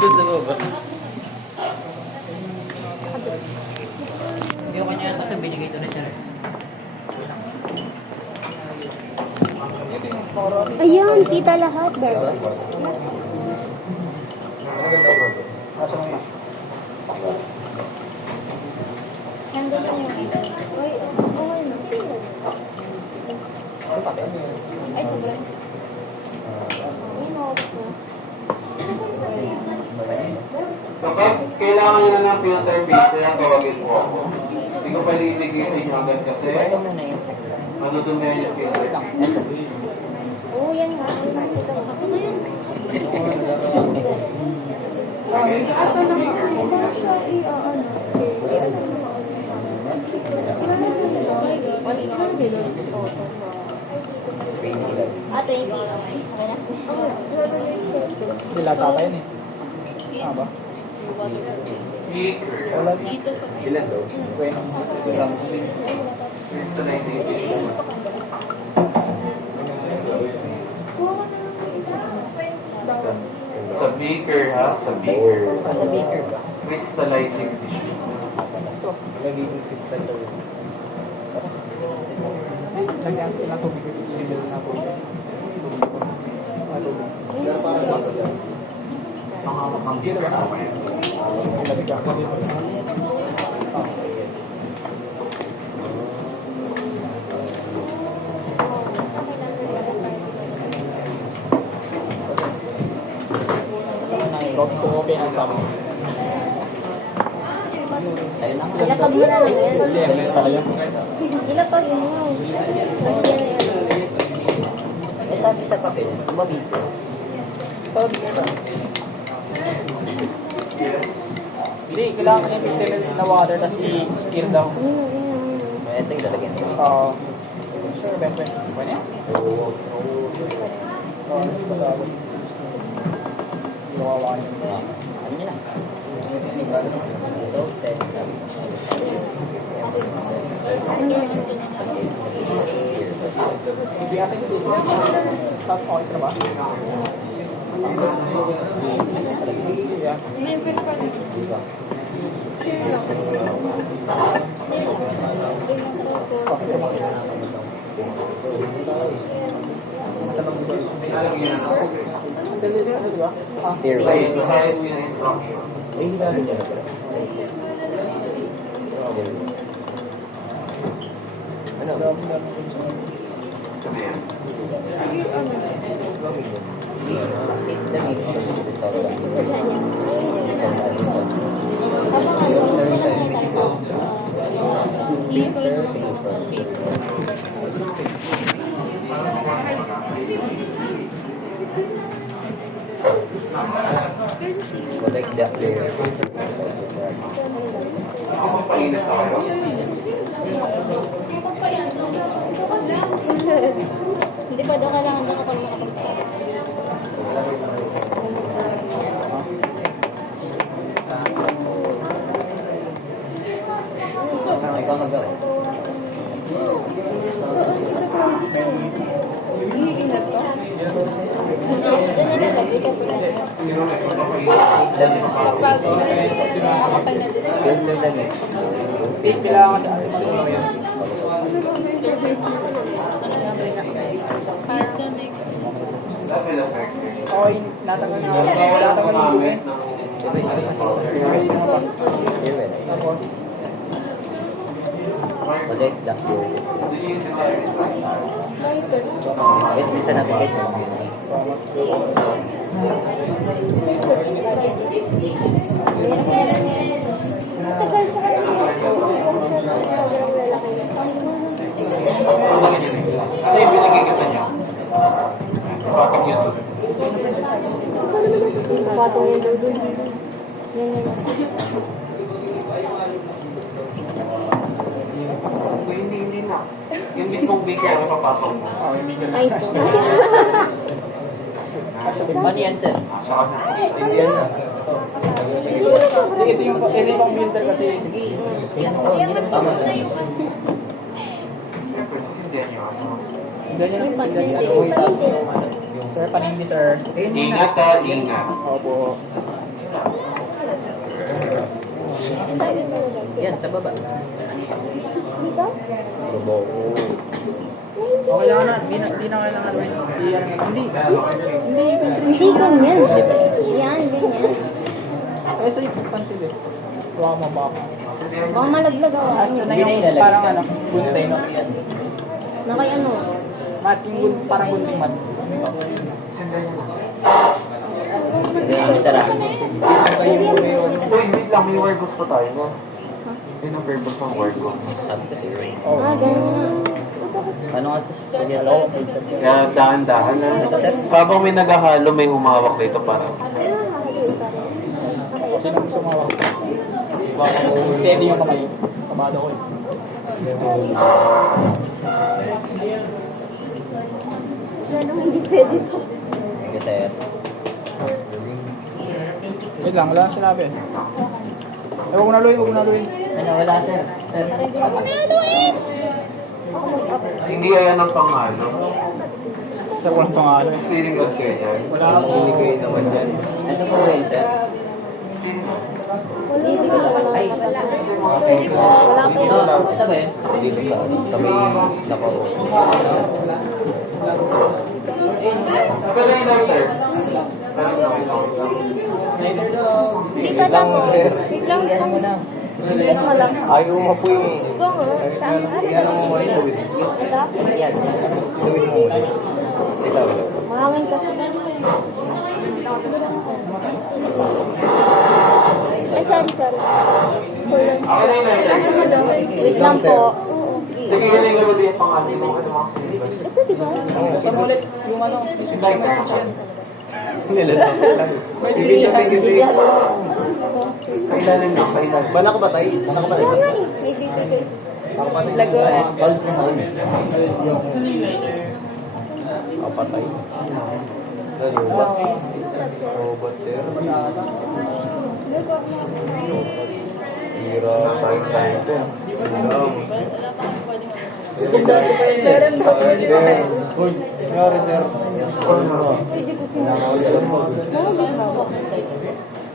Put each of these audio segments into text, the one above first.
Doon sa baba. Hindi ko kanya ito sa binigay ito na siya. Ayun, kita lahat. Burger. Nandun na yung ito. Uy, okay na. Ay, sobrang. Ayun, okay na. Kapag kailangan nyo na ng filter base, kaya tawagin po ako. Hindi ko pwede ibigay sa inyo agad kasi Ito muna yung check. madudumihan yung filter. Oo, yan nga. Ay, nakita ko. Ako na yan. Saan siya i-ano? Ate, hindi. Okay. Sila tatay yun eh. Ba? Wala. Ilan daw? 20 lang. Crystallization. Sa beaker ha? Sa beaker. Sa beaker ba? Crystallizing tissue. Nagiging crystal daw yun. Lagyan ko lang tubig yung email na po. Hindi na ba? Okay ang sama. Tayo lang. Ilapag mo na lang yan. Galing talaga. Ilapag yun mo. Kasi yan na yan. Eh sabi sa papel, tumabig. Pag Hindi, kailangan kasi 50 ml na water tapos i-stir daw. ito yung lalagyan ko. Sure, Ben. Pwede yan? Oo, basabot. Kawawa yun. Ano nyo lang? So, 10. Hindi natin dito. Start on ka ba? Yeah. May first part. Stir lang. Stir lang. Masabang gusto ito. Nalagyan na ako. Dali rin, ano diba? Here, Kahit kahit mo yung instruction. Eh, hindi namin yan. Ano? Sabi yan. Collect the clear. Painit tayo. Hindi pa daw kailangan daw kapag makapagpapalala. Ikaw mag-go. Iniinat ko? Diyan na lang, dito po na. Kapag nakapag na dito. Kailangan sa atin matulong yun. Level effect. Okay, natanggal na. Natanggal na dumi. Tapos, Collect the clear. Did you use it there? Guys, bisa natin guys. Kasi binigay ka sa niya. Kapag yun. Patong yung doon. Hindi na. Yung mismong beaker ang papapang mo. Ay, ito. Money yan, sir. Indian na. Ito yung filter kasi. Yan po, hindi naman tama. Ganyan lang kasi ganyan. Sir, panindi sir. Ingat ka, ingat. Opo. Sabi ko na lang. Yan, sa baba. Dito? Okay lang na, di na kailangan rin. Si hindi. Hindi, Hindi ganyan. Yan, ganyan. Kaya sa yung pansin eh. Tuwa mo ba ako? Baka malaglag ako. Asa na Hindi na yung ilalagay. parang ano, guntay no? Nakay ano? Mat, yung parang gunting mat. Hindi na masara. Wait lang, may word pa tayo, no? Yun ang purpose ng word ko. Sabi ko si Ray. Ah, ganyan. Ano nga ito? Hello? Kaya dahan-dahan na. Ito, sir? So, habang may naghahalo, may humawak dito para. Sino gusto mo? Steady yung kamay. Kabado ko eh. Ganun, hindi pwede to. Thank you, sir. Wait lang, wala nang sinabi. Huwag mo naluin, huwag mo naluin. Ano, wala, sir. Sir. Hindi ayan ang pangalo. Sir, walang pangalo eh. Feeling God kayo yan. Wala ako. naman yan. Ano po yun, sir? Hindi ko na wala. Ay. Wala pa yun. Ito ba yun? Dito sa may nako. Sa may lighter. Hindi ka lang. Wait lang. Yan mo na. Wait mo lang. Ayaw mo po yung Ito nga. yan ang mo ito. Yan. Gawin mo muna. Ikaw. Mahangin kasi. Ay, sorry. Kulang. Ako na yung lighter. Wait lang po. Sige, yun yung gawin yung pangalo. Hindi mo kasi mga silver. Ito, di ba? Sa mulit, yung ano, yung switch na may switch yan. May switch yan. Sa ilalim lang, sa ilalim. Bala ko ba tayo? Bala ko ba tayo? May bibigay. Lago. Hold mo, hold. Kapatay. Robot. Robot, sir. Hira tayong science. Sir, ang boss mo dito eh. Uy, nangyari, sir. Pwede ko sinasabit.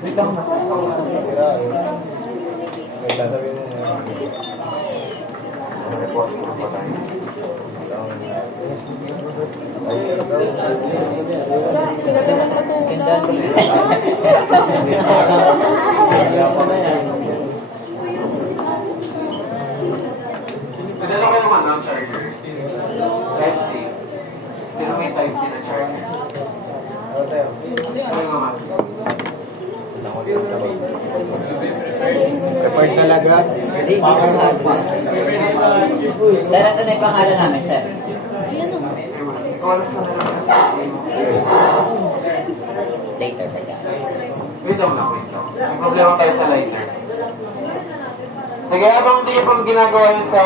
Wait lang. Hira. May sasabihin mo. Repost ko pa tayo. Pinagalan ko to. Ganda. Padala ko yung ano, charger. Type C. Sino may Type C na charger? Ano nga man? Prepared talaga. Hindi, Power hindi bank pa. Sir, ito na yung pangalan namin, sir. Ikaw alam mo na lang sa Later, pagka. Wait lang. May problema tayo sa lighter. Sige, habang hindi pang ginagawa yun sa...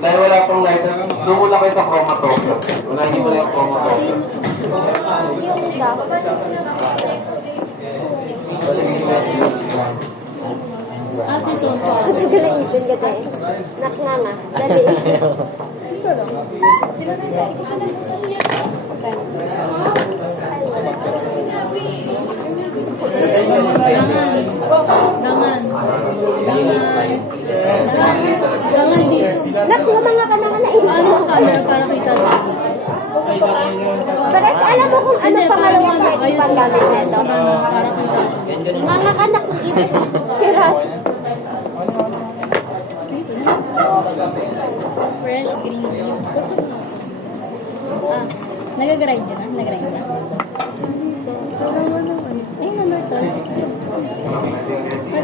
Dahil wala pang lighter, doon muna kayo sa chromatograph. Unahin niyo muna yung chromatograph. Yung dapat. Kasi ito. Ito ko lang ipin ka tayo. Naknana. Dali. Gusto lang. Dangan. Dangan dito. Nak, lumanga ka na nga naisip. Ano ang camera para kita? Pares, alam mo kung anong pangalawang pwede pang gamit nito. Para kita. Mga kanak ng ipin. Sira. Fresh green leaf. Kusog mo. Ah, nag-grind yun ah? Nag-grind na? Ay, naman to.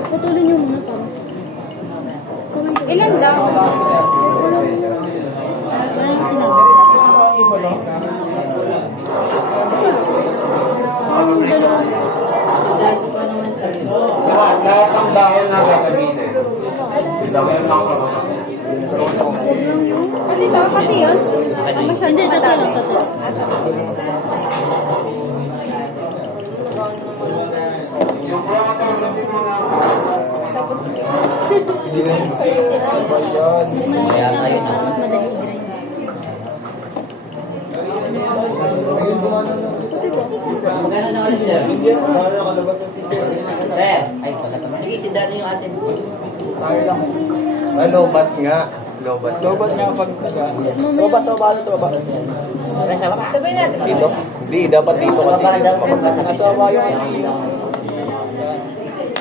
Putulin nyo muna para sa... Ilan daw? Walang sinabi. Ang dalawa. Lahat ng dahon na gagamitin. Ilawin lang sa mga. Pati ba? Pati yun? Hindi, totoo lang, totoo. Yung chromatograph mo na. Kaya tayo na. Mas madali i-grind. Maganda Magkano na ulit, sir? Saan nakalabas na si Sir? Sir, ay, pala to. Sige, sindahan niyo yung atin. Tayo lang. Ay, lobat nga. Lobat. Lobat nga pag lobat sa baba, sa baba. Nasa baba. Sabihin natin. Dito? Hindi, dapat dito kasi. Para daw sa pagkasa. Nasa baba yung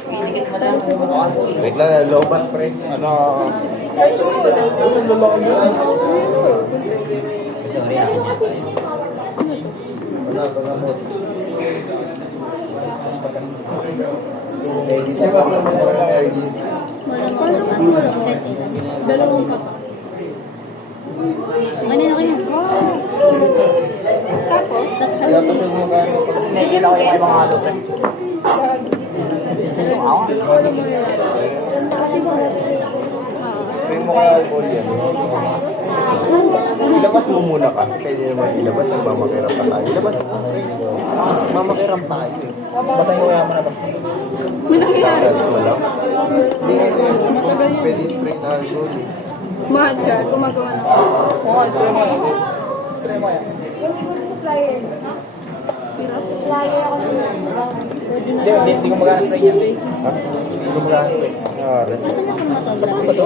Pinikit mo lang. Wait lang, lobat pre. Ano? Sorry, ako. Ano, pag-amot. Edit ako. Edit. Wala mo set eh. Dalawang cup. Kanina kayo. Tapos, Kaya ito yung magkano. Hindi lang ako yung ibang halo. May mukha alcohol yan. Ilabas mo muna ka. Pwede naman ilabas. Nagmamakiram pa tayo. Ilabas mo. Mamakiram tayo. Basahin ko kaya mo na ba? Tagas mo lang. Hindi ngayon. Pwede spray na alcohol. Matcha, gumagawa na. Oo, spray mo yan. Spray mo yan. Yung siguro supplier. Supplier ako Hindi ko magana spray yan. Ha? Hindi ko magana spray. Nari. asan yung chromatography? Ano ba to?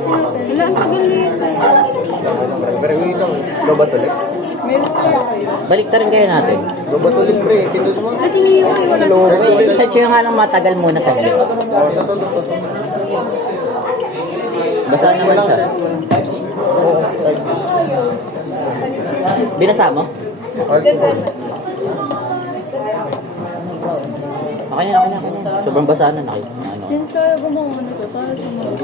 Wala, ang tagal nito. Pero wait lang. Lobat ulit. Baliktarin kayo natin. Lobat ulit pre. Tindot mo. Ba't iniiwan kayo? Wala. Sa tiyo nga lang matagal muna sa glit. Oh, ito. Basa naman Walang siya. sense mo. Oo, type C. Binasa mo? Alcohol. Okay na. Sobrang basa na nakita. Ano? Since tayo gumawa nito, tayo sumunod.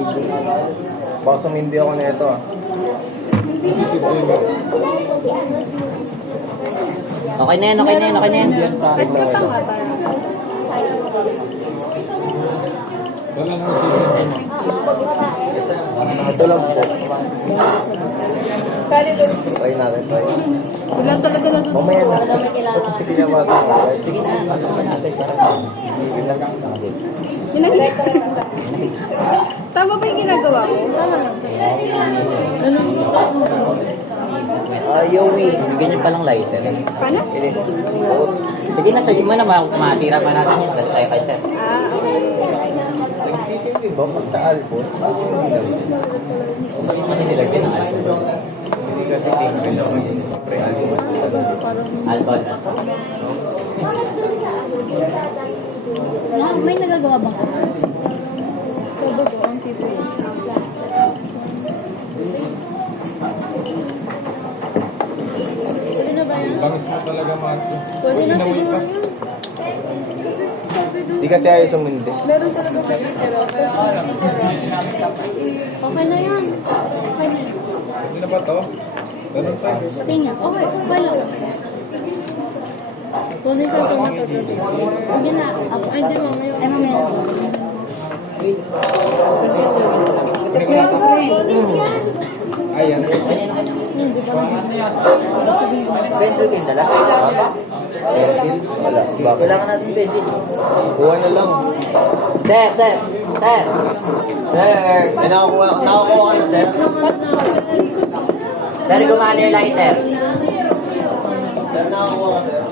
Baka sumindi ako na ito ah. Okay na yan. At katanga para. Ito lang po. Kali doon. Try natin. Wala talaga na doon. Mamaya na. Hindi na mata. Sige na, pasok ka na agad para Tama ba yung ginagawa ko? Tama lang. Ayaw eh. Bigyan niyo palang lighter. Paano? Sige na, tayo mo na. Masira pa natin yan. Balik tayo kay sir. Ah, okay. Nagsisimili ba pag sa alcohol? Hindi naman. Kasi nilagyan ng alcohol. Hindi kasi simple lang. Pre alcohol. Alcohol. May nagagawa ba ka? So, bago ang tipo yun. Pwede na ba yan? Bangis mo talaga, Mati. Pwede na siguro yun. Kasi sabi doon, Hindi kasi ayaw sumindi. meron talaga kapitero. Tapos Okay na yan. Okay na yan. Hindi na ba to? Ganun pa. Tingnan. Okay, okay lang. Kunin sa chromatography. Sige na. Ay, di mo. Ay, mamaya. Ayan. Benzil kayo dala? Pencil? Wala. Bakit? Kailangan natin benzil. Kuha na lang. Sir! Sir! Ay, nakakuha ka na, sir. Sir, gumana yung lighter. Sir, nakakuha ka, sir.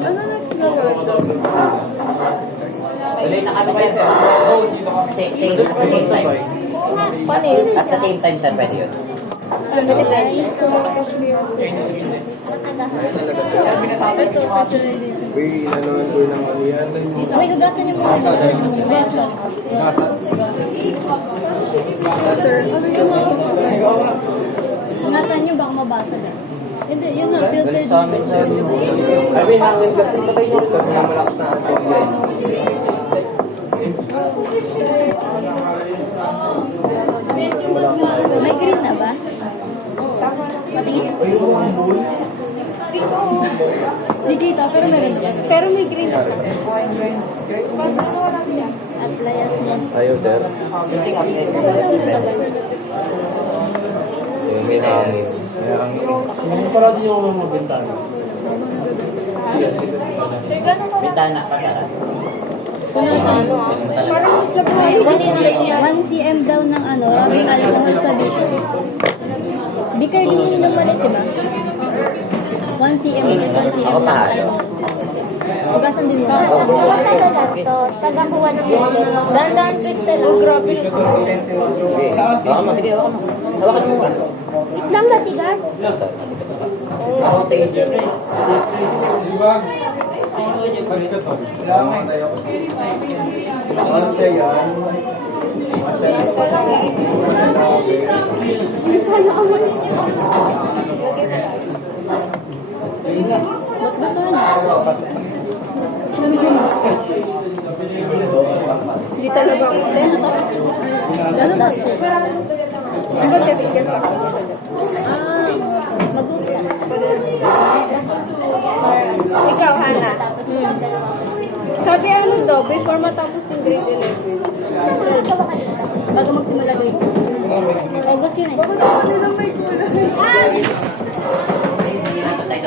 ano next na gawin? Tuloy na kami, sir. Same, at the same time. Panis. At the same time, sir, pwede yun. Ito, specialization. Uy, inanoan ko ng ano yan. May gagasan niyo muna. Gagasan. Water. Ano yung mga Ingatan niyo, baka mabasa na. Hindi, yun na. Filter Sa amin, sir. Sabi, hangin kasi patay nyo. Sabi na malakas na atin. May green na ba? Patingin. Di kita, pero meron dyan. Pero may green na siya. Appliance mo. Ayaw, sir. May hangin. May hangin. Sarado yung mga bintana. Bintana, pasara. Puno sa ano ah. Parang mas na po. 1 cm daw ng ano, may alcohol sa bitin. Bicar din yung namalit, di ba? 1 cm, 1 cm Ako ng pahalo. alcohol. Hugasan din mo. Huwag taga ganito. Taga-kuha ng bitin. Dandan, Crystal. Oh, grabe siya. Sige. Hawakan mo, sige, hawakan mo. Hawakan mo ba? Wait lang, matigas. Ba't ba to? Hindi talaga ako stand. Ano ba siya? Ano gas ako? Ah, mabuti. Ikaw, Hana. Sabi ano daw, before matapos yung grade 11. Bago magsimula grade. August yun eh.